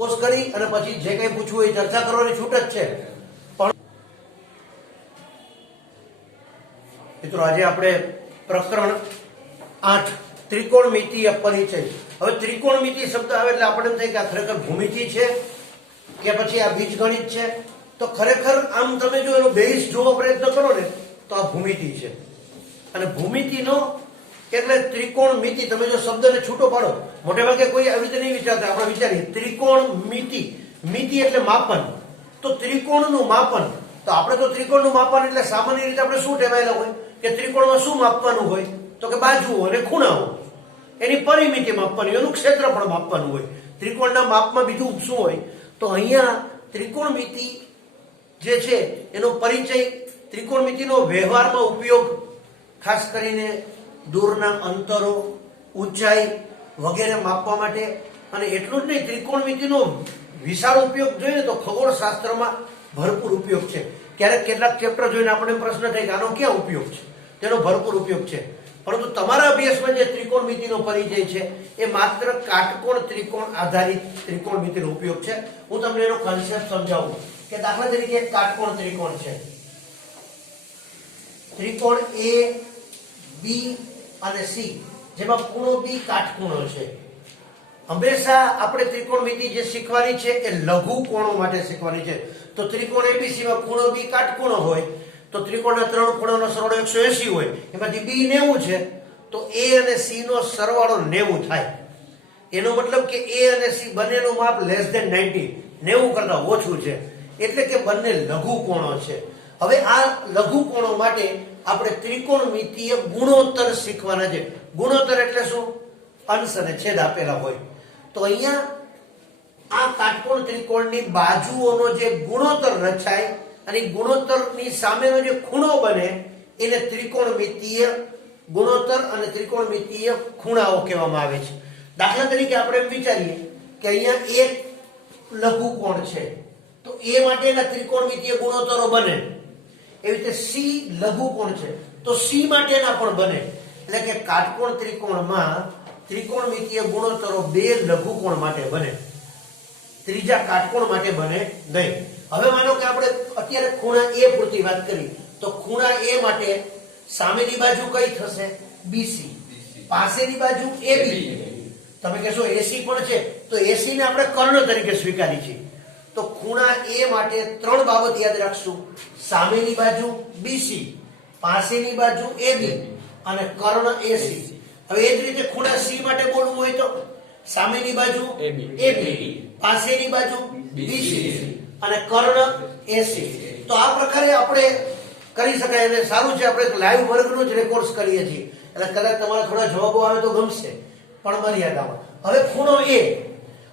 Pose કરી અને પછી જે કંઈ પૂછવું એ ચર્ચા કરવાની છૂટ જ છે. પણ મિત્રો આજે આપણે પ્રકરણ 8 ત્રિકોણમિતીય પરિચય. હવે ત્રિકોણમિતિ શબ્દ આવે એટલે આપણે એમ થાય કે આ ખરેખર ભૂમિતિ છે કે પછી આ બીજગણિત છે. તો ખરેખર આમ તમે જો એનો બેઝ જોવા પ્રયત્ન કરો ને તો આ ભૂમિતિ છે. અને ભૂમિતિનો એટલે ત્રિકોણમિતિ. તમે જો શબ્દને છૂટો પાડો, મોટે ભાગે કોઈ આવી રીતે નહીં વિચારતા. આપણે વિચારીએ ત્રિકોણમિતિ, મિતિ એટલે માપન. તો ત્રિકોણનું માપન, તો આપણે તો ત્રિકોણનું માપન એટલે સામાન્ય રીતે આપણે શું ટેવાયેલા હોય કે ત્રિકોણમાં શું માપવાનું હોય તો કે બાજુઓ અને ખૂણાઓ, એની પરિમિતિ માપવાની, એનું ક્ષેત્રફળ માપવાનું હોય. ત્રિકોણના માપમાં બીજું શું હોય? તો અહીંયા ત્રિકોણમિતિ જે છે એનો પરિચય, ત્રિકોણમિતિનો વ્યવહારમાં ઉપયોગ, ખાસ કરીને દૂરના અંતરો, ઊંચાઈ વગેરે માપવા માટે. અને એટલું જ નહીં, ત્રિકોણમિતિનો વિશાળ ઉપયોગ જોઈએ તો ખગોળશાસ્ત્રમાં ભરપૂર ઉપયોગ છે. ક્યારેક કેટલાક ચેપ્ટર જોઈને આપણે પ્રશ્ન થાય કે આનો ક્યાં ઉપયોગ છે? તેનો ભરપૂર ઉપયોગ છે. પરંતુ તમારા અભ્યાસમાં જે ત્રિકોણમિતિનો પરિચય છે એ માત્ર કાટકોણ ત્રિકોણ આધારિત ત્રિકોણમિતિનો ઉપયોગ છે. હું તમને એનો કન્સેપ્ટ સમજાવું કે દાખલા તરીકે એક કાટકોણ ત્રિકોણ છે. ત્રિકોણ A, B અને C, જેમાં ખૂણો B કાટખૂણો છે. હંમેશા આપણે ત્રિકોણમિતિ જે શીખવાની છે એ લઘુ કોણો માટે શીખવાની છે. તો ત્રિકોણ ABC માં ખૂણો B કાટખૂણો હોય તો ત્રિકોણના 3 ખૂણાનો સરવાળો 180 હોય, એમાંથી B 90 છે તો A અને C નો સરવાળો 90 થાય. એનો મતલબ કે A અને C બંનેનું માપ લેસ ધેન 90, 90 કરતા ઓછું છે. એટલે કે બંને લઘુ કોણો છે. હવે આ લઘુ કોણો માટે આપણે ત્રિકોણમિતિય ગુણોત્તર શીખવાના છે. ગુણોત્તર એટલે શું? અંશ અને છેદ આપેલા હોય. તો અહીંયા આ કાટકોણ ત્રિકોણની બાજુઓનો જે ગુણોત્તર રચાય અને ગુણોત્તરની સામેનો જે ખૂણો બને એને ત્રિકોણમિતિય ગુણોત્તર અને ત્રિકોણમિતિય ખૂણાઓ કહેવામાં આવે છે. દાખલા તરીકે આપણે એમ વિચારીએ કે અહીંયા એક લઘુ કોણ છે તો એ માટેના ત્રિકોણમિતિય ગુણોત્તરો બને. એવી રીતે C લઘુ કોણ છે તો C માટેના પણ બને. એટલે કે કાટકોણ ત્રિકોણમાં ત્રિકોણમિતિય ગુણોત્તરો બે લઘુ કોણ માટે બને, ત્રીજા કાટકોણ માટે બને નહીં. હવે માનો કે આપણે અત્યારે ખૂણા A પૂરતી વાત કરી તો ખૂણા A માટે સામેની બાજુ કઈ થશે? BC. પાસેની બાજુ AB. તમે કહેશો AC પણ છે તો AC ને આપણે કર્ણ તરીકે સ્વીકારી છે. તો ખૂણા A માટે 3 બાબત યાદ રાખશું: સામેની બાજુ BC, પાસેની બાજુ AB અને કર્ણ AC. હવે એ જ રીતે ખૂણા C માટે બોલવું હોય તો સામેની બાજુ AB, પાસેની બાજુ BC અને કર્ણ AC. તો આ પ્રકારે આપણે કરી શકાય. અને સારું છે આપણે લાઈવ વર્ગનો જ રેકોર્ડ્સ કરીએ છીએ એટલે કદાચ તમારા થોડા જવાબો આવે તો ગમશે, પણ મર્યાદામાં. હવે ખૂણો A,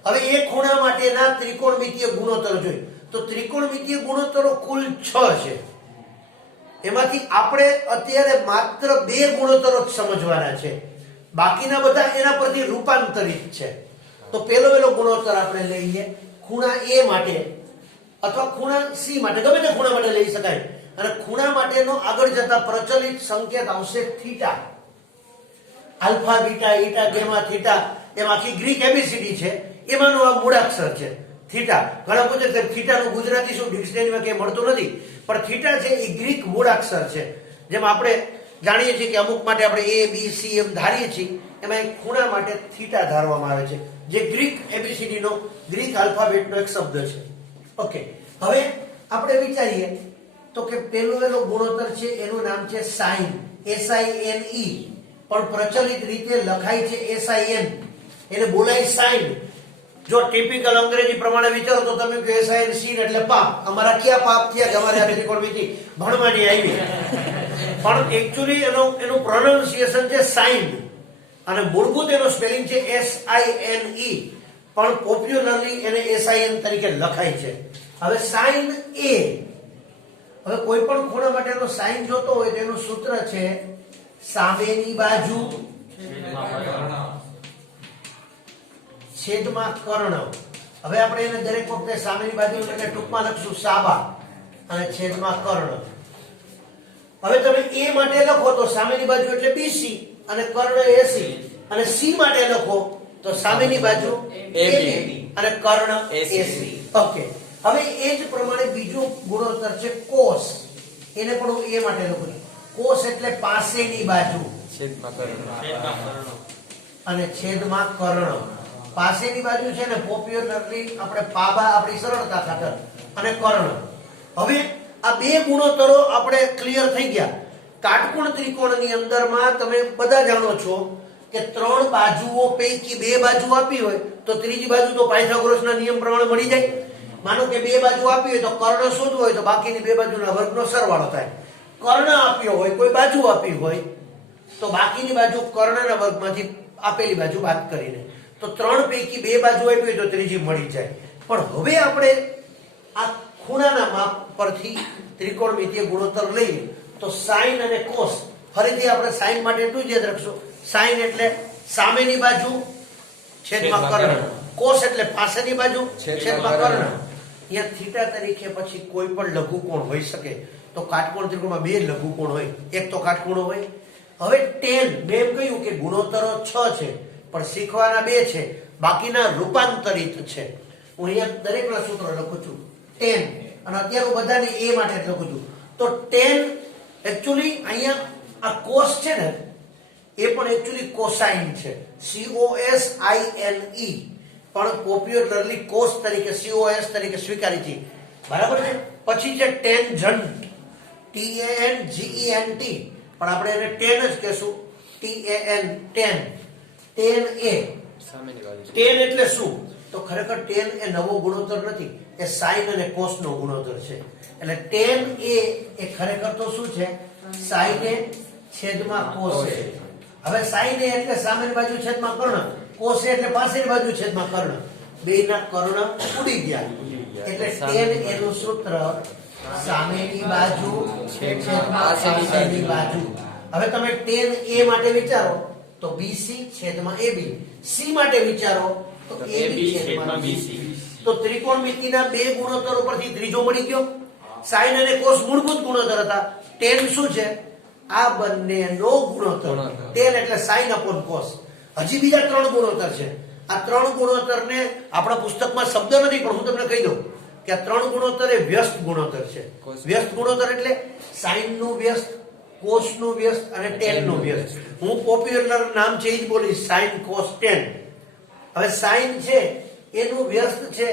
હવે એ ખૂણા માટેના ત્રિકોણમિતિય ગુણોત્તર જોઈએ તો ત્રિકોણમિતિય ગુણોત્તરો કુલ 6 છે. એમાંથી આપણે અત્યારે માત્ર 2 ગુણોત્તરો જ સમજવાના છે, બાકીના બધા એના પરથી રૂપાંતરિત છે. તો પહેલો ગુણોત્તર આપણે લઈએ ખૂણા A માટે અથવા ખૂણા C માટે, ગમે તે ખૂણા માટે લઈ શકાય. અને ખૂણા માટેનો આગળ જતા પ્રચલિત સંકેત આવશે theta. Alpha, beta, eta, gamma, theta એમ આખી ગ્રીક એબીસીડી છે, એમાંનો આ મૂળાક્ષર છે થીટા. ઘણા પૂછે કે થીટાનું ગુજરાતી શું? ડિક્શનરીમાં કંઈ મળતું નથી, પણ થીટા છે એ ગ્રીક મૂળાક્ષર છે. જેમ આપણે જાણીએ છીએ કે અમુક માટે આપણે A, B, C એમ ધારીએ છીએ, એમાં એક ખૂણા માટે થીટા ધારવામાં આવે છે, જે ગ્રીક એબીસીડી નો, ગ્રીક આલ્ફાબેટનો એક શબ્દ છે. ઓકે, હવે આપણે વિચારીએ તો કે પહેલો ગુણોત્તર છે એનું નામ છે સાઇન, SINE, પણ પ્રચલિત રીતે લખાય છે SIN, એને બોલાય સાઇન. જો ટિપિકલ અંગ્રેજી પ્રમાણે વિચારો તો તમે કહો SIN સીન એટલે પાપ. અમારા ક્યાં પાપ થયા કે અમારે આ ત્રિકોણમિતિ ભણવાની આવી? પણ એક્ચ્યુઅલી એનું પ્રોનાઉન્સિએશન છે સાઇન અને મૂળભૂત એનો સ્પેલિંગ છે SINE, પણ પોપ્યુલરલી એને SIN તરીકે લખાય છે. હવે સાઇન A, હવે કોઈ પણ ખૂણા માટેનો સાઇન જોતો હોય તો એનું સૂત્ર છે સામેની બાજુ છેદમાં કર્ણ. હવે આપણે એને દરેક વખતે સામેની બાજુ એટલે ટૂંકમાં લખશું સાબા અને છેદમાં કર્ણ. હવે તમે A માટે લખો તો સામેની બાજુ એટલે BC અને કર્ણ AC, અને C માટે લખો તો સામેની બાજુ AB અને કર્ણ AC. AC. ઓકે, હવે એ જ પ્રમાણે બીજો ગુણોત્તર છે કોસ. એને પણ હું એ માટે લખું છું. કોસ એટલે પાસેની બાજુ છેદમાં કર્ણ. અને છેદમાં કર્ણ. પાસેની બાજુ છે ને પોપ્યુલરલી આપણે પાબા આપણી સરળતા ખાતર અને કર્ણ. હવે આ બે ગુણોત્તરો આપણે ક્લિયર થઈ ગયા. કાટકોણ ત્રિકોણની અંદરમાં તમે બધા જાણો છો કે ત્રણ બાજુઓ પૈકી બે બાજુ આપી હોય તો ત્રીજી બાજુ તો પાયથાગોરસના નિયમ પ્રમાણે મળી જાય. માનો કે બે બાજુ આપી હોય તો કર્ણ શોધવો હોય તો બાકીની બે બાજુના વર્ગનો સરવાળો થાય. કર્ણ આપ્યો હોય, કોઈ બાજુ આપી હોય તો બાકીની બાજુ કર્ણના વર્ગમાંથી આપેલી બાજુ બાદ કરીને તો ત્રણ પૈકી બે બાજુ આપી હોય તો ત્રીજી મળી જાય. પણ હવે આપણે આ ખૂણાના માપ પરથી ત્રિકોણમિતિય ગુણોત્તર લઈએ તો સાઈન અને કોસ. ફરીથી આપણે સાઈન માટે એટલું જ યાદ રાખશું, સાઈન એટલે સામેની બાજુ છેદમાં કર્ણ, કોસ એટલે પાછળની બાજુ છેદમાં કર્ણ. અહીંયા થીટા તરીકે પછી કોઈ પણ લઘુકોણ હોઈ શકે. તો કાટકોણ ત્રિકોણમાં બે લઘુકોણ હોય, એક તો કાટકોણો હોય. હવે tan મેં એમ કહ્યું કે ગુણોત્તરો 6 છે પણ શીખવાના બે છે, બાકીના રૂપાંતરિત છે. હું અહીંયા દરેકના સૂત્રો લખું છું tan, અને અત્યારે હું બધાને એ માટે જ લખું છું. તો tan એકચ્યુઅલી અહીંયા આ કોસ છે ને એ પણ એકચ્યુઅલી કોસાઇન છે, COSINE, પણ પોપ્યુલરલી કોસ તરીકે COS તરીકે સ્વીકારી છે. બરાબર છે. પછી છે ટેન્જન્ટ, TANGENT, પણ આપણે એને tan જ કહેશું, TAN, tan. tan એ સામેની બાજુ. tan એટલે શું? તો ખરેખર tan એ નવો ગુણોત્તર નથી, એ sin અને cos નો ગુણોત્તર છે. એટલે tan એ ખરેખર તો શું છે? sin એ છેદમાં cos એ. હવે sin એ એટલે સામેની બાજુ છેદમાં કર્ણ, cos એ એટલે પાછળની બાજુ છેદમાં કર્ણ. બેયના કર્ણ ઉડી ગયા એટલે tan એનું સૂત્ર સામેની બાજુ છેદમાં પાછળની બાજુ. હવે તમે tan a માટે વિચારો તો BC છેદમાં AB, C માટે વિચારો તો AB છેદમાં BC. તો ત્રિકોણમિતિના બે ગુણોત્તરો પરથી ત્રીજો મળી ગયો. sin અને cos મૂળભૂત ગુણોત્તર હતા. tan શું છે? આ બંનેનો ગુણોત્તર. tan એટલે sin upon cos. હજી બીજા ત્રણ ગુણોત્તર છે. આ ત્રણ ગુણોત્તરને આપણા પુસ્તકમાં શબ્દ નથી પણ હું તમને કહી દઉં કે આ ત્રણ ગુણોત્તર એ વ્યસ્ત ગુણોત્તર છે. વ્યસ્ત ગુણોત્તર એટલે sin નું વ્યસ્ત, cos નું વ્યસ્ત અને tan નું વ્યસ્ત. હું પોપ્યુલર નામ છે એ જ બોલીશ, sin cos tan. હવે sin છે એનું વ્યસ્ત છે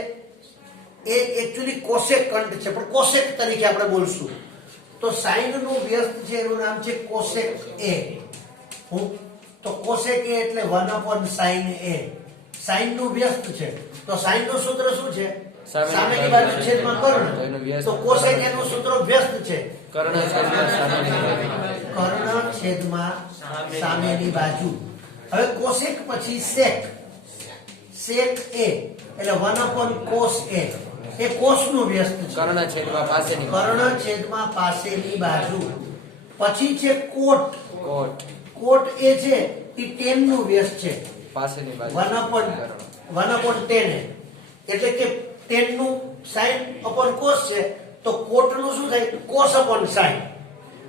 એ એકચ્યુઅલી કોસેકન્ટ છે પણ કોસેક તરીકે આપણે બોલશું. તો sin નું વ્યસ્ત છે એનું નામ છે કોસેક a. તો કોસેક a એટલે 1/sin a. sin નું વ્યસ્ત છે તો sin નું સૂત્ર શું છે? સામેની બાજુ છેદમાં કર્ણ. તો કોસેક a નું સૂત્ર વ્યસ્ત છે, કર્ણ છેદમાં સામેની બાજુ. કર્ણ છેદમાં સામેની બાજુ. હવે કોસેક પછી સેક, sec a એટલે 1/cos a. એ cos નું વ્યસ્ત છે, કર્ણ છેદમાં પાસેની બાજુ. કર્ણ છેદમાં પાસેની બાજુ. પછી છે કોટ, કોટ કોટ એ છે એ tan નું વ્યસ્ત છે, પાસેની બાજુ. 1/tan a. એટલે કે tan નું sin upon cos છે તો કોટ નું શું થાય? cos upon sin.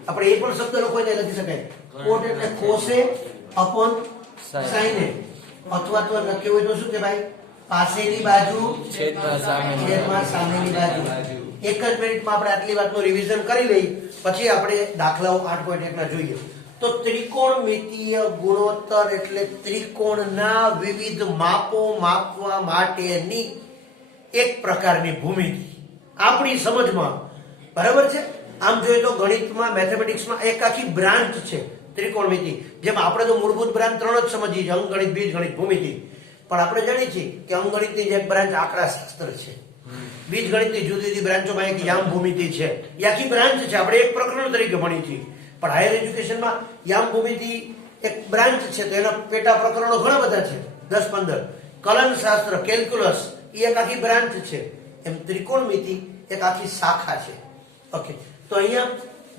આપણે એ પણ શબ્દ લખીને લખી શકાય, કોટ એટલે cos a upon sin a. અથવા તો લખ્યું હોય તો શું કે ભાઈ? પાસેની બાજુ છેદમાં સામેની છેદમાં સામેની બાજુ. એક જ મિનિટમાં આપણે આટલી વાતનું રિવિઝન કરી લઈ પછી આપણે દાખલાઓ 8.1 ના જોઈએ. તો ત્રિકોણમિતિય ગુણોત્તર એટલે ત્રિકોણના વિવિધ માપો માપવા માટેની એક પ્રકારની ભૂમિતિ આપણી સમજમાં. બરાબર છે. આમ જોઈએ તો ગણિતમાં, મેથેમેટિક્સમાં એક આખી બ્રાન્ચ છે ત્રિકોણમિતિ. જેમ આપણે તો મૂળભૂત બ્રાન્ચ ત્રણ જ સમજીએ છીએ, અંકગણિત, બીજગણિત, ભૂમિતિ. પણ આપણે જાણીએ છીએ કે અંકગણિતની જે એક બ્રાન્ચ આંકડાશાસ્ત્ર છે, બીજગણિતની જુદી જુદી બ્રાન્ચોમાં એક યામ ભૂમિતિ છે. એ આખી બ્રાન્ચ છે, આપણે એક પ્રકરણ તરીકે ભણીએ છીએ. પણ હાયર એજ્યુકેશનમાં યામ ભૂમિતિ એક બ્રાન્ચ છે તો એના પેટા પ્રકરણો ઘણા બધા છે, 10-15. કલન શાસ્ત્ર, કેલ્ક્યુલસ એ એક આખી બ્રાન્ચ છે. એમ ત્રિકોણમિતિ એક આખી શાખા છે. ઓકે, તો અહીંયા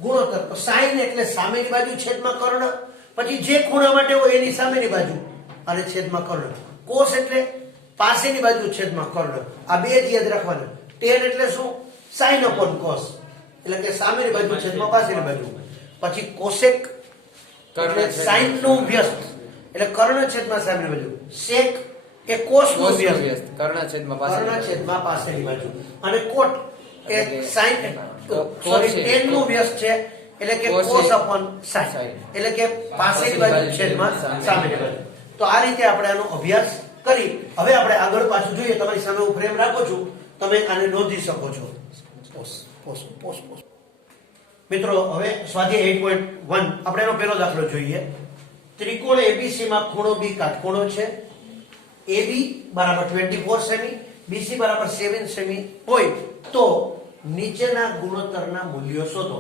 ગુણોત્તર તો sin એટલે સામેની બાજુ છેદમાં કર્ણ, પછી જે ખૂણા માટે હોય એની સામેની બાજુ અને છેદમાં કર્ણ. cos એટલે પાસેની બાજુ છેદમાં કર્ણ. આ બે જ યાદ રાખવાના. tan એટલે શું? sin upon cos એટલે કે સામેની બાજુ છેદમાં પાસેની બાજુ. પછી cosec એટલે sin નું વ્યસ્ત એટલે કર્ણ છેદમાં સામેની બાજુ. sec એ કોસનું કોસનું વ્યસ્ત, વ્યસ્ત કર્ણ છેદમાં પાસેની કર્ણ બાજુ. છેદમાં પાસેની બાજુ. અને કોટ એ એટલે કે સાઈન કોસ સોરી છે. tan નું વ્યસ્ત છે, એટલે કે કોસ cos છે. upon sin, Sin. એટલે કે પાસેની બાજુ છેદમાં સામેની બાજુ. તો આ રીતે આપણે આનો અભ્યાસ કરી. હવે આપણે આગળ પાછું જોઈએ. તમારી સામે હું ફ્રેમ રાખું છું, તમે આને નોંધી શકો છો. પોસ પોસ પોસ પોસ. મિત્રો, હવે સ્વાધ્યાય 8.1 આપણે એનો પહેલો દાખલો જોઈએ. ત્રિકોણ ABC માં ખૂણો B કાટખૂણો છે. AB બરાબર 24 સેમી, BC બરાબર 7 સેમી હોય તો નીચેના ગુણોત્તરના મૂલ્યો શોધો.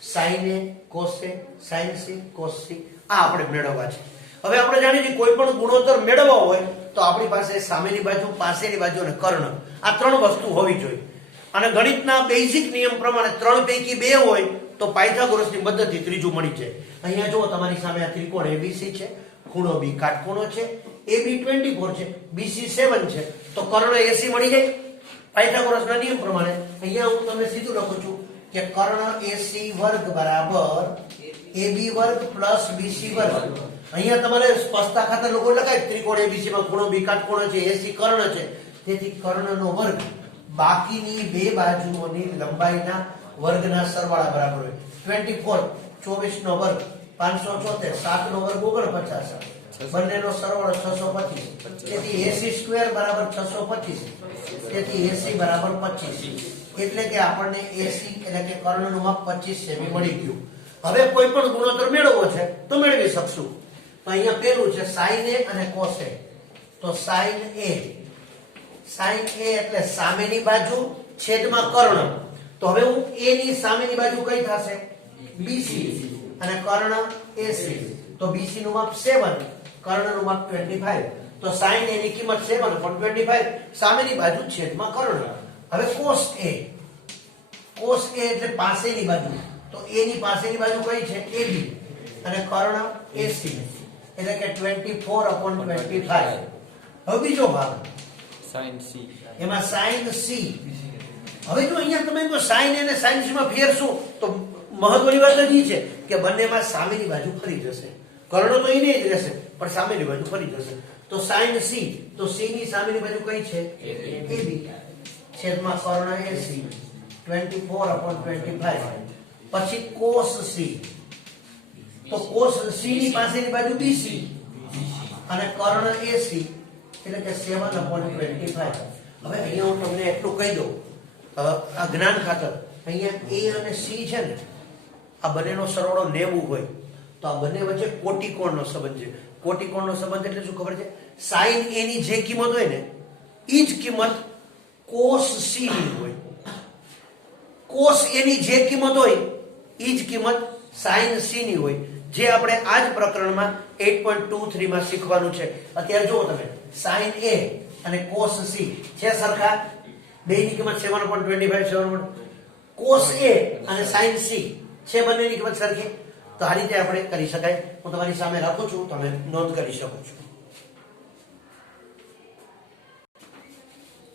sin A, cos A, sin C, cos C. આ આપણે મેળવવા છે. હવે આપણે જાણીએ છીએ કોઈ પણ ગુણોત્તર મેળવવો હોય તો આપણી પાસે સામેની બાજુ, પાસેની બાજુ અને કર્ણ, આ ત્રણ વસ્તુ હોવી જોઈએ. અને ગણિતના બેઝિક નિયમ પ્રમાણે 3 પૈકી 2 હોય તો પાયથાગોરસની મદદથી ત્રીજું મળી જાય. અહીંયા જુઓ, તમારી સામે આ ત્રિકોણ ABC છે, ખૂણો B કાટખૂણો છે, AB 24 છે, BC 7 છે, તો કર્ણ AC મળી જાય પાયથાગોરસના નિયમ પ્રમાણે. અહીંયા હું તમને સીધું લખું છું કે કર્ણ AC વર્ગ બરાબર AB વર્ગ પ્લસ BC વર્ગ. અહીંયા તમારે સ્પષ્ટતા ખાતર લોકો લખાય ત્રિકોણ ABC માં ખૂણો B કાટખૂણો છે, AC કર્ણ છે, તેથી કર્ણનો વર્ગ બાકીની બે બાજુઓની લંબાઈના વર્ગના સરવાળા બરાબર હોય. 24 24 નો વર્ગ 574, 7 નો વર્ગ 49, બંનેનો સરવાળો 625, તેથી AC સ્ક્વેર બરાબર 625, તેથી AC બરાબર 25. એટલે કે આપણને AC એટલે કે કર્ણનું માપ 25 સેમી મળી ગયું. હવે કોઈ પણ ગુણોત્તર મેળવવો છે તો મેળવી શકશું. તો અહીંયા પેલું છે sin A અને cos A. તો sin A એટલે સામેની બાજુ છેદમાં કર્ણ. તો હવે હું A ની સામેની બાજુ કઈ થશે? BC. અને કર્ણ AC. તો BC નું માપ 7, કર્ણનું માપ 25. તો sin A ની કિંમત 7/25, સામેની બાજુ છેદમાં કર્ણ. હવે cos A એટલે પાસેની બાજુ. તો A ની પાસેની બાજુ કઈ છે? AB. અને કર્ણ AC એટલે કે 24/25. હવે બીજો ભાગ sin C. એમાં sin C. હવે જો અહીંયા તમે જો sin A અને sin C માં ફેર શું, તો મહત્વની વાત જ છે કે બંનેમાં સામેની બાજુ ફરી જશે. કર્ણ તો એને જ રહેશે પણ સામેની બાજુ ફરી જશે. તો sin C, તો C ની સામેની બાજુ કઈ છે? AB છેદમાં કર્ણ AC 24/25. પછી cos C, તો cos C ની પાસેની બાજુ BC અને કર્ણ AC એટલે કે 7/25. હવે અહીંયા હું તમને એટલું કહી દઉં આ જ્ઞાન ખાતર, અહીંયા A અને C છે ને, આ બંનેનો સરવાળો લેવું હોય તો આ બંને વચ્ચે કોટિકોણનો સંબંધ છે. કોટિકોણનો સંબંધ એટલે શું ખબર છે? sin A ની જે કિંમત હોય ને એ જ કિંમત cos C ની હોય. cos A ની જે કિંમત હોય એ જ કિંમત sin C ની હોય. જે આપણે આ જ પ્રકરણમાં 8.23 માં શીખવાનું છે. અત્યારે જુઓ તમે, sin A અને cos C છે સરખા, બેની કિંમત 7/25. cos A અને sin C છે બંનેની કિંમત સરખી. તો આ રીતે આપણે કરી શકાય. હું તમારી સામે રાખું છું, તમે નોંધ કરી શકો છો.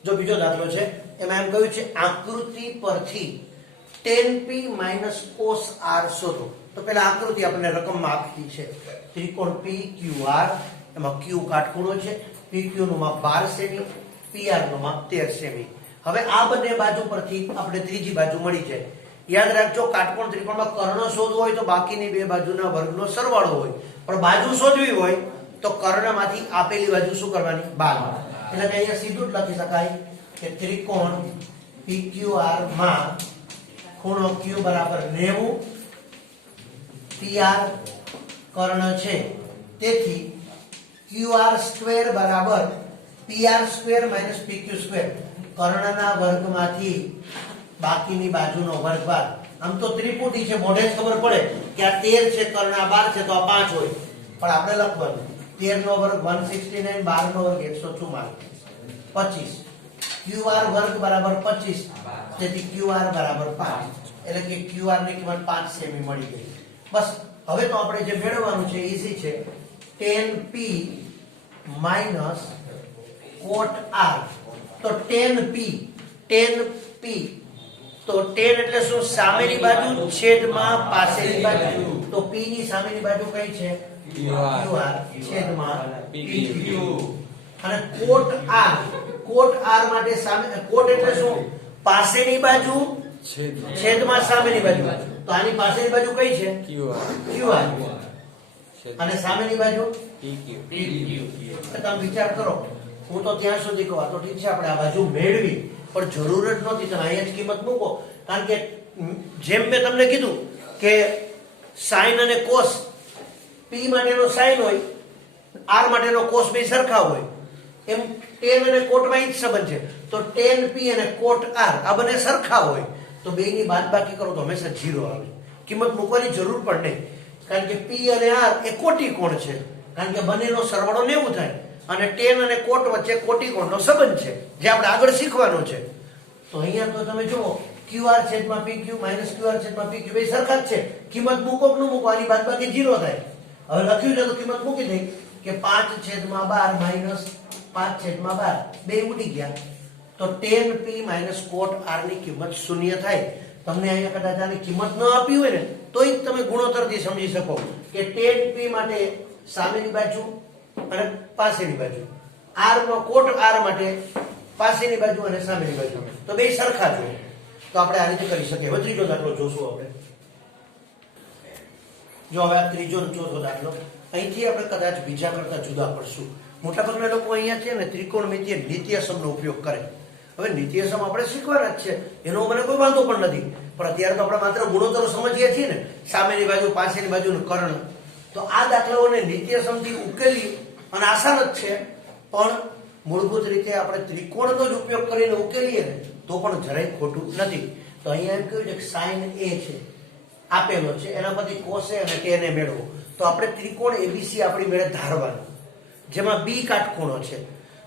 જો બીજો દાખલો છે, એમાં એમ કહ્યું છે આકૃતિ પરથી tan P - cos R શોધો. તો પેલા આકૃતિ આપણને રકમમાં આપી છે. ત્રિકોણ PQR, એમાં Q કાટખૂણો છે, PQ નું માપ 12 સેમી, PR નું માપ 13 સેમી. હવે આ બંને બાજુ પરથી આપણે ત્રીજી બાજુ મળી જાય. યાદ રાખજો, કાટકોણ ત્રિકોણમાં કર્ણ શોધવો હોય તો બાકીની બે બાજુના વર્ગનો સરવાળો હોય, પણ બાજુ શોધવી હોય તો કર્ણમાંથી આપેલી બાજુ શું કરવાની? બાદ. એટલે કે અહીંયા સીધું જ લખી શકાય કે ત્રિકોણ PQR માં ખૂણો Q બરાબર 90, PR કર્ણ છે, તેથી QR સ્ક્વેર બરાબર PR સ્ક્વેર - PQ સ્ક્વેર. કર્ણના વર્ગમાંથી બાકીની બાજુનો વર્ગ બાદ. આમ તો ત્રિપુટી છે, મોઢે જ ખબર પડે કે આ 13 છે, કર્ણ આ 12 છે, તો આ 5 હોય, પણ આપણે લખવાનું 13 નો વર્ગ 169, 12 નો વર્ગ 144, 25. QR વર્ગ બરાબર 25, તેથી QR બરાબર 5. એટલે કે QR ની કિંમત 5 સેમી મળી ગઈ. બસ હવે તો આપણે જે મેળવવાનું છે ઈઝી છે. tan P - cot R. તો tan P તો tan એટલે શું? સામેની બાજુ છેદમાં પાસેની બાજુ. તો P ની સામેની બાજુ કઈ છે? QR છેદમાં PQ. અને કોટ આર માટે સામે કોટ એટલે શું? પાસેની બાજુ છેદમાં સામેની બાજુ. તો આની પાસેની બાજુ કઈ છે? QR. અને સામેની બાજુ તમે વિચાર કરો. હું તો ત્યાં સુધી કહું આ તો ઠીક છે આપણે આ બાજુ મેળવી, પણ જરૂર જ નહોતી. તમે અહીંયા જ કિંમત મૂકો, કારણ કે જેમ મેં તમને કીધું કે સાઈન અને કોસ, પી માટેનો સાઈન હોય, આર માટેનો કોસ બે સરખા હોય, એમ ટેન અને કોટમાં ઈ જ સંબંધ છે. તો ટેન પી અને કોટ આર આ બંને સરખા હોય તો બેની બાદબાકી કરો તો હંમેશા 0 આવે. કિંમત મૂકવાની જરૂર પણ નહીં, કારણ કે પી અને આર એ કોટી કોણ છે, કારણ કે બંનેનો સરવાળો 90 થાય અને ટેન અને કોટ વચ્ચે કોટી કોણનો સંબંધ છે જે આપણે આગળ શીખવાનો છે. તો અહીંયા તો તમે જુઓ QR છેદમાં PQ માઈનસ QR છેદમાં PQ બે સરખા જ છે. કિંમત મૂકો કે ન મૂકો આની બાદબાકી 0 થાય. હવે લખ્યું છે તો કિંમત મૂકી દઈ કે 5/12 માઈનસ 5/12 બે ઉડી ગયા. તો tan p minus cot r ની કિંમત 0 થાય. તમને અહીંયા કદાચ આની કિંમત ન આપી હોય ને તોય તમે ગુણોત્તરથી સમજી શકો કે tan p માટે સામેની બાજુ અને પાસેની બાજુ, r માં cot r માટે પાસેની બાજુ અને સામેની બાજુ, તો બે સરખા જોઈએ. તો આપણે આ રીતે કરી શકીએ. હવે ત્રીજો દાખલો જોશું આપણે. જો હવે આ ત્રીજો અને ચોથો દાખલો, અહીંથી આપણે કદાચ બીજા કરતા જુદા પડશું. મોટાભાગના લોકો અહીંયા છે ને ત્રિકોણમિતિય નિત્યસમનો ઉપયોગ કરે. હવે નિત્યસમ આપણે શીખવાના જ છે, એનો મને કોઈ વાંધો પણ નથી, પણ અત્યારે તો આપણે માત્ર ગુણોત્તરો સમજીએ છીએ ને, સામેની બાજુ પાસેની બાજુનું કર્ણ. તો આ દાખલાઓને નિત્યસમથી ઉકેલી અને આસાન જ છે, પણ મૂળભૂત રીતે આપણે ત્રિકોણનો જ ઉપયોગ કરીને ઉકેલીએ ને તો પણ જરાય ખોટું નથી. તો અહીંયા એમ કહ્યું છે કે sin a છે આપેલો છે, એના પરથી cos a અને tan a મેળવો. તો આપણે ત્રિકોણ ABC આપણી મેળે ધારવાનો, જેમાં B કાટખૂણો છે.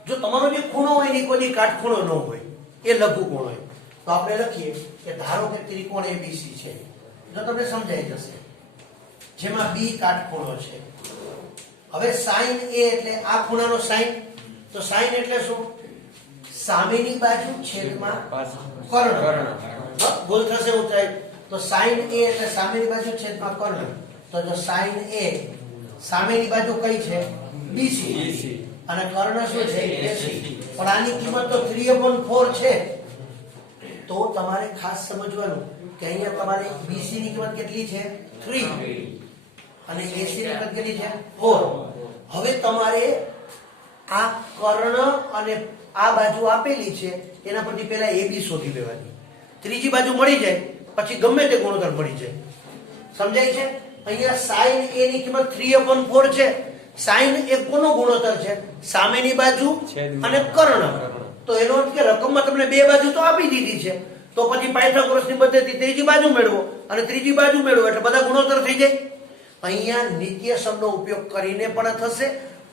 જો તમારો જે ખૂણો હોય ને કોઈ કાટખૂણો ન હોય, એ લઘુકોણ હોય, તો આપણે લખીએ કે ધારો કે ત્રિકોણ ABC છે, તો તમને સમજાઈ જશે, જેમાં B કાટખૂણો છે. હવે sin a એટલે આ ખૂણાનો sin, તો sin એટલે શું? સામેની બાજુ છેદમાં કર્ણ. બોલ થશે ઊંચાઈ. તો sin a એટલે સામેની બાજુ છેદમાં કર્ણ. તો જો sin a સામેની બાજુ કઈ છે? BC. અને કર્ણ શું છે? AC. પણ આની કિંમત તો 3/4 છે. તો તમારે ખાસ સમજવાનું કે અહીંયા તમારે BC ની કિંમત કેટલી છે? 3 અને AC ની કિંમત કેટલી છે? 4. હવે તમારે આ કર્ણ અને આ બાજુ આપેલી છે એના પરથી પહેલા AB શોધી લેવાની. ત્રીજી બાજુ મળી જાય પછી ગમે તે ગુણોત્તર મળી જાય. સમજાય છે? અહીંયા sin a ની કિંમત 3/4 છે. sin એ કોનો ગુણોત્તર છે? સામેની બાજુ અને કર્ણ. તો એનો અર્થ કે રકમમાં તમને બે બાજુ તો આપી દીધી છે, તો પછી પાયથાગોરસની પદ્ધતિ ત્રીજી બાજુ મેળવો અને ત્રીજી બાજુ મેળવો એટલે બધા ગુણોત્તર થઈ જાય. અહીંયા નિત્યસમનો ઉપયોગ કરીને પણ થશે,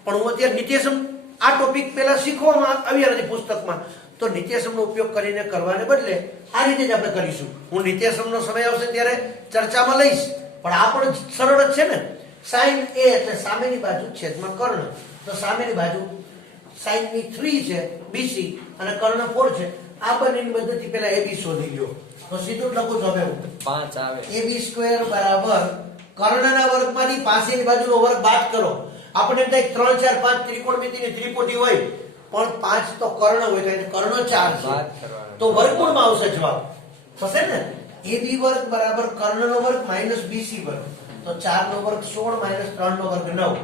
પણ હું અત્યારે નિત્યસમ આ ટોપિક પહેલા શીખવામાં આવ્યા નથી પુસ્તકમાં, તો નિત્યસમનો ઉપયોગ કરીને કરવાને બદલે આ રીતે જ આપણે કરીશું. હું નિત્યસમનો સમય આવશે ત્યારે ચર્ચામાં લઈશ, પણ આ પણ સરળ જ છે ને. sin a એટલે સામેની બાજુ છેદમાં કર્ણ. તો સામેની બાજુ sin ની 3 છે BC અને કર્ણ 4 છે. આ બંનેની મદદથી પહેલા AB શોધી લ્યો. તો સીધું લખું છું હવે 5 આવે. AB² બરાબર કર્ણના વર્ગમાંથી પાસેની બાજુનો વર્ગ બાદ કરો. આપણે એમ થાય 3 4 5 ત્રિકોણમિતિની ત્રિપુટી હોય, પણ 5 તો કર્ણ હોય તો કર્ણ 4 છે, તો વર્ગમૂળમાં આવશે જવાબ. થશે ને? AB વર્ગ બરાબર કર્ણનો વર્ગ માઈનસ BC વર્ગ. તો 4 નો વર્ગ 16 માઈનસ 3 નો વર્ગ 9.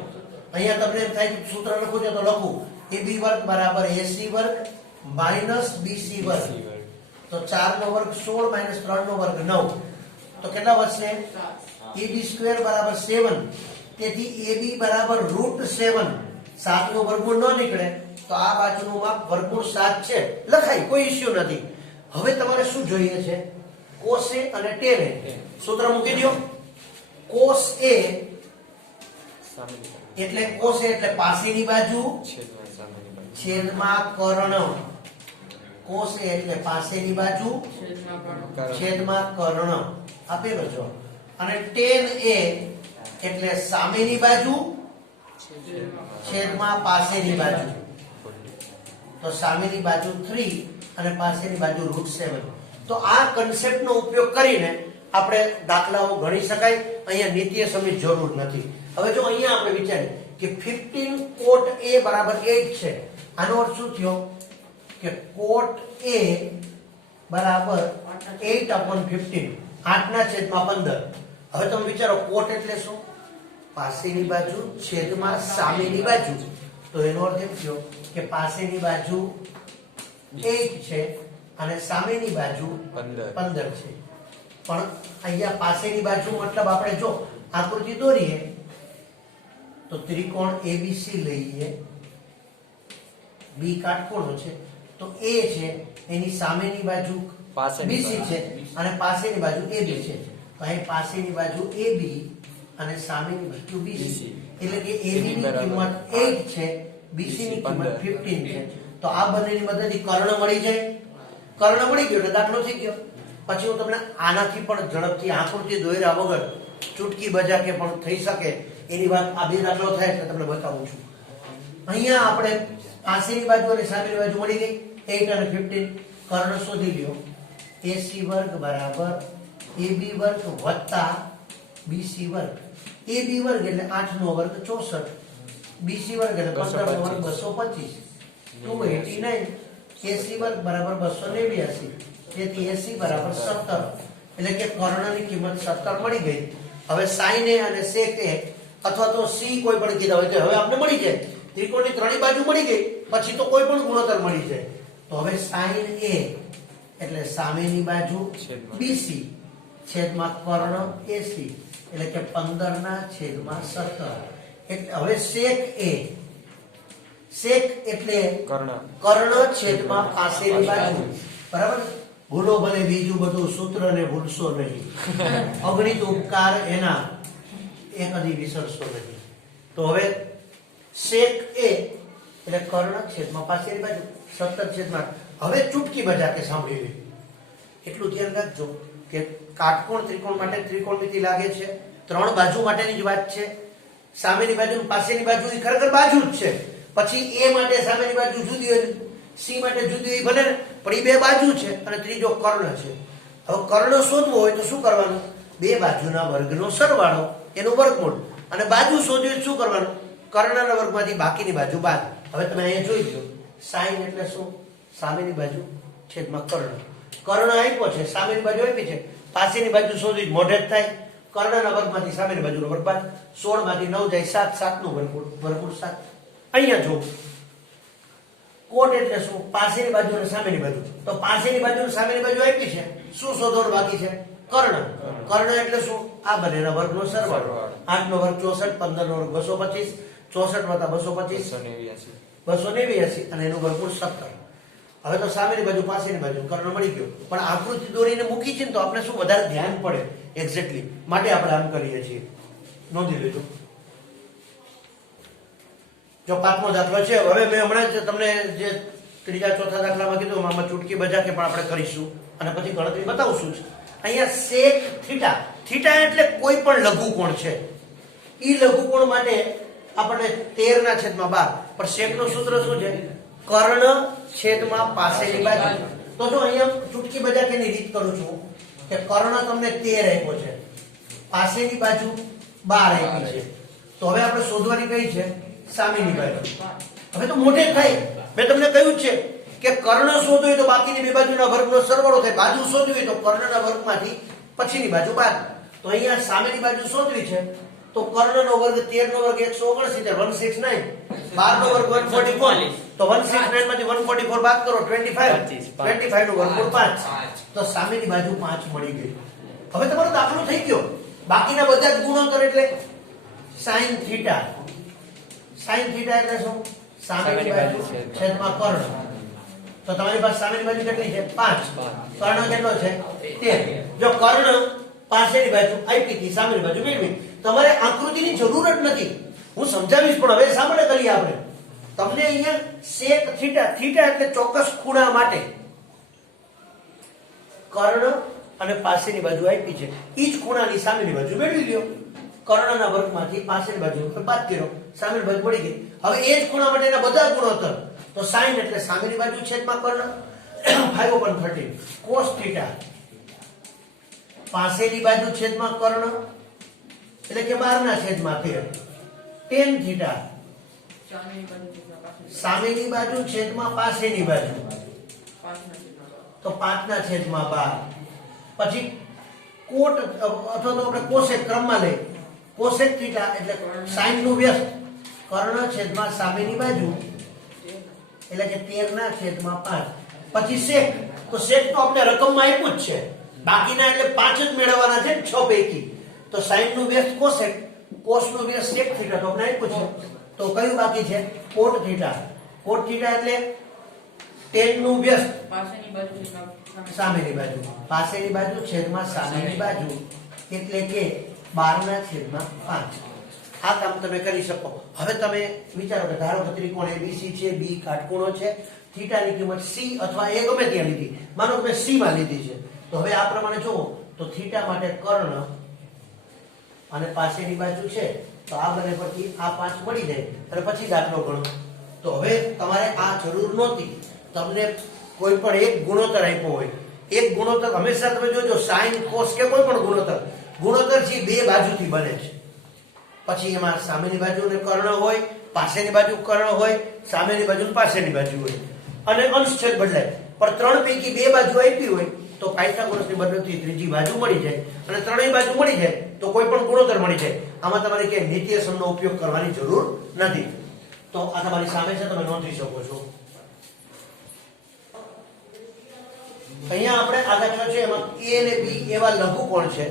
અહીંયા તમને એમ થાય સૂત્ર લખું છે તો લખું AB વર્ગ બરાબર AC વર્ગ માઈનસ BC વર્ગ. તો 4 નો વર્ગ 16 માઈનસ 3 નો વર્ગ 9. તો કેટલા વધશે? AB² બરાબર 7. તેથી AB બરાબર √7. 7 નો વર્ગમૂળ ન નીકળે તો આ બાજુનું માપ વર્ગમૂળ 7 છે, લખાય, કોઈ ઇશ્યુ નથી. હવે તમારે શું જોઈએ છે? cos a અને tan a. સૂત્ર મૂકી દો. cos a એટલે cos a એટલે પાસેની બાજુ છેદમાં કર્ણ. cos a એટલે પાસેની બાજુ છેદમાં કર્ણ આપેલો છો. અને tan a એટલે સામેની બાજુ છેદમાં પાસેની બાજુ. તો સામેની બાજુ 3 અને પાસેની બાજુ √7. તો આ કન્સેપ્ટનો ઉપયોગ કરીને આપણે દાખલાઓ ગણી શકાય. અહીંયા નિત્યસમની જરૂર નથી. હવે જો અહીંયા આપણે વિચારીએ કે 15 cot a બરાબર 8 છે, આનો અર્થ શું થયો કે cot A બરાબર 8/15, 8/15. હવે તમે વિચારો cot એટલે શું? પાસેની બાજુ છેદમાં સામેની બાજુ. તો એનો અર્થ એમ થયો કે પાસેની બાજુ 8 છે અને સામેની બાજુ 15 છે. પણ અહીંયા પાસેની બાજુ મતલબ આપણે જો આકૃતિ દોરીએ તો ત્રિકોણ ABC લઈએ, B કાટખૂણો છે, તો A છે એની સામેની બાજુ પાસેની BC છે અને પાસેની બાજુ AB છે. તો અહીં પાસેની બાજુ AB અને સામેની બાજુ BC, એટલે કે AB ની કિંમત 8 છે, BC ની કિંમત 15 છે. તો આ બંનેની મદદથી કર્ણ મળી જાય. કર્ણ મળી ગયો એટલે દાખલો થઈ ગયો. પછી હું તમને આનાથી પણ ઝડપથી આકૃતિ દોર્યા વગર ચૂટકી બજાકે પણ થઈ શકે એની વાત આ બે દાખલો થાય એટલે તમને બતાવું છું. અહીંયા આપણે પાસેની બાજુ અને સામેની બાજુ મળી ગઈ 8 અને 15. કર્ણ શોધી લ્યો. AC વર્ગ બરાબર AB વર્ગ વત્તા BC વર્ગ. AB વર્ગ એટલે 8 નો વર્ગ 64, BC વર્ગ એટલે 15 નો વર્ગ 225, 289. AC વર્ગ બરાબર 289, તેથી AC બરાબર 17. એટલે કે કર્ણની કિંમત 17 મળી ગઈ. હવે sin A અને sec A અથવા તો C કોઈ પણ કીધા હોય તો હવે આપણે મળી જાય. ત્રિકોણની ત્રણેય બાજુ મળી ગઈ પછી તો કોઈ પણ ગુણોત્તર મળી જાય. તો હવે sin A એટલે સામેની બાજુ BC છેદમાં કર્ણ AC એટલે કે 15/17. એટલે હવે sec A, sec એટલે કર્ણ છેદમાં પાસેની બાજુ. બરાબર? ભૂલો ભલે બીજું બધું સૂત્રને ભૂલશો નહીં. અગણિત ઉપકાર એના એ કદી વિસરશો નહીં. તો હવે sec A એટલે કર્ણ છેદમાં પાસેની બાજુ 17/8. હવે ચૂટકી બજાકે સાંભળી લે. એટલું ધ્યાન રાખજો કે કાટકોણ ત્રિકોણ માટે ત્રિકોણમિતિ લાગે છે, ત્રણ બાજુ માટેની જ વાત છે. સામેની બાજુ અને પાસેની બાજુ એ ખરેખર બાજુ જ છે. પછી A માટે સામેની બાજુ જુદી હોય, C માટે જુદી હોય ભલે, પણ એ બે બાજુ છે અને ત્રીજો કર્ણ છે. હવે કર્ણ શોધવો હોય તો શું કરવાનું? બે બાજુના વર્ગનો સરવાળો, એનું વર્ગમૂળ. અને બાજુ શોધવી હોય શું કરવાનું? કર્ણના વર્ગમાંથી બાકીની બાજુ બાદ. હવે તમે અહીંયા જોઈ લો, sin એટલે શું? સામેની બાજુ છેદમાં કર્ણ. કર્ણ આપ્યો છે, સામેની બાજુ આપી છે, પાસેની બાજુ શોધવી મોઢે જ થાય. કર્ણના વર્ગમાંથી સામેની બાજુનો વર્ગ બાદ. 16 માંથી 9 જાય 7, 7 નું વર્ગમૂળ 7. અહીંયા જો કોટ એટલે શું? પાસેની બાજુ અને સામેની બાજુ. તો પાસેની બાજુ અને સામેની બાજુ આપી છે, શું શોધવાનું બાકી છે? કર્ણ. કર્ણ એટલે શું? આ બંનેના વર્ગનો સરવાળો. 8 નો વર્ગ 64, 15 નો વર્ગ 225, 64 વત્તા 225 289 અને એનું વર્ગમૂળ 17. હવે તો સામેની બાજુ પાસેની બાજુ કર્ણ મળી ગયો. પણ આકૃતિ દોરીને મૂકી છે ને તો આપણે શું વધારે ધ્યાન પડે એક્ઝેક્ટલી, માટે આપણે આમ કરીએ છીએ. નોંધી લેજો. જો પાંચમો દાખલો છે. હવે મેં હમણાં જ તમને જે ત્રીજા ચોથા દાખલામાં કીધું આમાં ચૂટકી બજાકે પણ આપણે કરીશું અને પછી ગણતરી બતાવશું જ. અહીંયા sec થીટા, થીટા એટલે કોઈ પણ લઘુકોણ છે. ઈ લઘુકોણ માટે આપણે 13/12. પણ sec નું સૂત્ર શું છે? કર્ણ છેદમાં પાસેની બાજુ. તો જો અહીંયા ચૂટકી બજાકેની રીત કરું છું કે કર્ણ તમને 13 આપ્યો છે, પાસેની બાજુ 12 આપી છે. તો હવે આપણે શોધવાની કઈ છે? સામેની બાજુ. હવે તો મોઢે થાય. મેં તમને કહ્યું છે કે કર્ણ શોધવું હોય તો બાકીની બે બાજુના વર્ગનો સરવાળો થાય. બાજુ શોધવી હોય તો કર્ણના વર્ગમાંથી પછીની બાજુ બાદ. તો અહીંયા સામેની બાજુ શોધવી છે તો કર્ણનો વર્ગ 13 નો વર્ગ 169, 169, 12 નો વર્ગ 144. તો 169 માંથી 144 બાદ કરો 25, 25 નો વર્ગમૂળ 5. તો સામેની બાજુ 5 મળી ગઈ. હવે તમારો દાખલો થઈ ગયો. બાકીના બધા જ ગુણોત્તર એટલે sin થીટા. sin થીટા એટલે શું? સામેની બાજુ છેદમાં કર્ણ. તો તમારી પાસે સામેની બાજુ કેટલી છે? 5. કર્ણ કેટલો છે? 13. જો કર્ણ પાસેની બાજુ આપી હતી, સામેની બાજુ મેળવી. તમારે આકૃતિની જરૂર જ નથી, હું સમજાવીશ. પણ હવે સામે કરીએ આપણે. તમને અહીંયા sec થીટા, થીટા એટલે ચોક્કસ ખૂણા માટે કર્ણ અને પાસેની બાજુ આપી છે. ઈ જ ખૂણાની સામેની બાજુ મેળવી લ્યો. કર્ણના વર્ગમાંથી પાસેની બાજુ બાદ કર્યો, સામેની બાજુ મળી ગઈ. હવે એ જ ખૂણા માટેના બધા ગુણોત્તર. તો sin એટલે સામેની બાજુ છેદમાં કર્ણ 5/13. cos થીટા પાસેની બાજુ છેદમાં કર્ણ એટલે કે 12/13. tan થીટા સામેની બાજુ છેદમાં પાસેની બાજુ તો 5/12. પછી કોટ અથવા તો આપણે કોસેક ક્રમમાં લઈ કોસેક થીટા એટલે સાઈન નું વ્યસ્ત કર્ણ છેદમાં સામેની બાજુ એટલે કે 13/5. પછી સેક તો સેક તો આપણે રકમમાં આપ્યું જ છે, બાકીના એટલે 5 જ મેળવવાના છે 6 પૈકી. તો સાઈન નું વ્યસ્ત કોસેક, કોસ નું વ્યસ્ત સેક થીટા તો આપણે આપ્યું છે. તો કયું બાકી છે? કોટ થીટા. કોટ થીટા એટલે tan નું વ્યસ્ત સામેની બાજુ, પાસેની બાજુ છેદમાં સામેની બાજુ એટલે કે 12/5. આ કામ તમે કરી શકો. હવે તમે વિચારો કે ધારો કે ત્રિકોણ ABC છે, B કાટખૂણો છે, થીટાની કિંમત C અથવા A ગમે ત્યાં લીધી, માનો કે મેં C માં લીધી છે. તો હવે આ પ્રમાણે જુઓ તો થીટા માટે કર્ણ અને પાસેની બાજુ છે તો આ બને પછી આ 5 મળી જાય અને પછી દાખલો ગણો. તો હવે તમારે આ જરૂર નહોતી, તમને કોઈ પણ એક ગુણોત્તર આપ્યો હોય, એક ગુણોત્તર હંમેશા તમે જોજો સાઈન કોસ કે કોઈ પણ ગુણોત્તર છે બે બાજુથી બને છે. પછી એમાં સામેની બાજુને કર્ણ હોય, પાસેની બાજુ કર્ણ હોય, સામેની બાજુ પાસેની બાજુ હોય અને અંશ છેદ બદલાય. પણ 3 પૈકી 2 બાજુ આપી હોય તો પાયથાગોરસની મદદથી ત્રીજી બાજુ મળી જાય અને ત્રણેય બાજુ મળી જાય તો કોઈ પણ ગુણોત્તર મળી જાય. આમાં તમારે કે નિત્યસમનો ઉપયોગ કરવાની જરૂર નથી. તો આ તમારી સામે છે, તમે નોંધી શકો છો. અહીંયા આપણે આ દાખલા છે એમાં A અને B એવા લઘુકોણ છે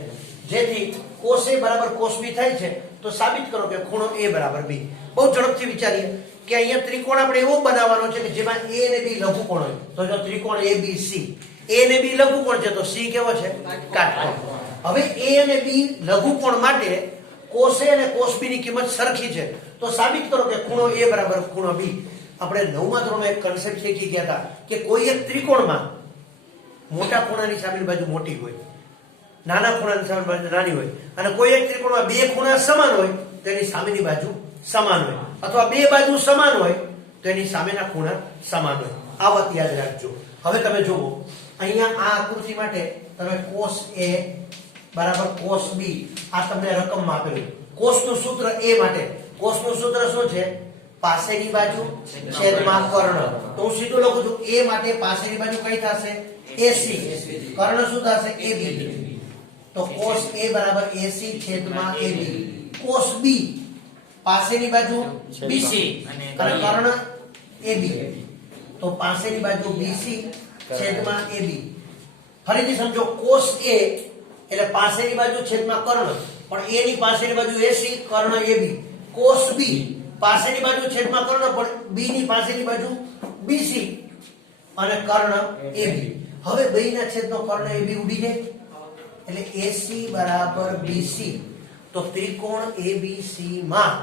જેથી cos A બરાબર cos B થાય છે. તો સાબિત કરો કે ખૂણો A બરાબર B. બહુ ઝડપથી વિચારીએ કે અહીંયા ત્રિકોણ આપણે એવો બનાવવાનો છે કે જેમાં A અને B લઘુકોણ હોય. તો જો ત્રિકોણ ABC, A અને B લઘુકોણ છે તો C કેવો છે? કાટકોણ. હવે A અને B લઘુકોણ માટે cos A અને cos B ની કિંમત સરખી છે. તો સાબિત કરો કે ખૂણો A બરાબર ખૂણો B. આપણે 9મા ધોરણમાં એક કન્સેપ્ટ શીખી ગયા હતા કે કોઈ એક ત્રિકોણમાં મોટા ખૂણાની સામેની બાજુ મોટી હોય, નાના ખૂણાની સામેની બાજુ નાની હોય, અને કોઈ એક ત્રિકોણમાં બે ખૂણા સમાન હોય તો એની સામેની બાજુ સમાન હોય, અથવા બે બાજુ સમાન હોય તો એની સામેના ખૂણા સમાન હોય. આ વાત યાદ રાખજો. હવે તમે જુઓ અહીંયા આ આકૃતિ માટે તમે cos A બરાબર cos B આ તમને રકમમાં આપેલું. cos નું સૂત્ર A માટે cos નું સૂત્ર શું છે? પાસેની બાજુ છેદમાં કર્ણ. તો હું સીધું લખું છું A માટે પાસેની બાજુ કઈ થશે? AC. કર્ણ શું થશે? AB. તો cos A બરાબર AC છેદમાં AB. cos B પાસેની બાજુ BC અને કર્ણ AB. તો પાસેની બાજુ BC છેદમાં AB. ફરીથી સમજો cos A એટલે પાસેની બાજુ છેદમાં કર્ણ, પણ A ની પાસેની બાજુ AC, કર્ણ AB. cos B પાસેની બાજુ છેદમાં કર્ણ, પણ B ની પાસેની બાજુ BC અને કર્ણ AB. હવે બેયના છેદનો કર્ણ AB ઉડી જાય એટલે AC બરાબર BC. તો ત્રિકોણ ABC માં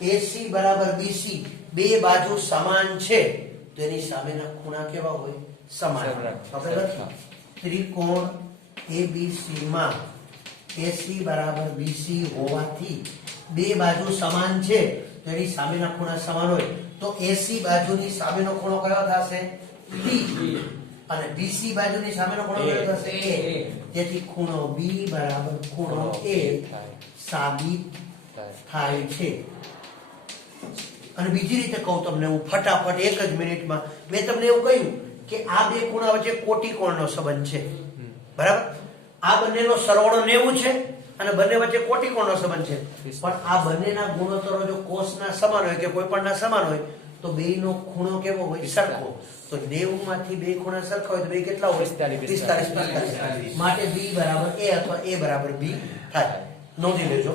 AC બરાબર BC બે બાજુ સમાન છે તો એની સામેના ખૂણા કેવા હોય? સમાન. આપણે લખીએ ત્રિકોણ ABC માં AC બરાબર BC હોવાથી બે બાજુ સમાન છે તો એની સામેના ખૂણા સમાન હોય. તો AC બાજુની સામેનો ખૂણો કયો થશે? B. અને BC બાજુની સામેનો ખૂણો કયો થશે? A. તેથી ખૂણો B બરાબર ખૂણો A સાબિત થાય છે. અને બીજી રીતે કહું તમને હું ફટાફટ એક જ મિનિટમાં, મેં તમને એવું કહ્યું કે આ બે ખૂણા વચ્ચે કોટિકોણનો સંબંધ છે, બરાબર? આ બંનેનો સરવાળો 90 છે અને બંને વચ્ચે કોટિકોણનો સંબંધ છે. પણ આ બંનેના ગુણોત્તરો જો કોસના સમાન હોય કે કોઈ પણના સમાન હોય તો બેયનો ખૂણો કેવો હોય? સરખો. તો 90 માંથી બે ખૂણા સરખા હોય તો બે કેટલા હોય? 45. માટે B બરાબર A અથવા A બરાબર B થાય. નોંધી લેજો.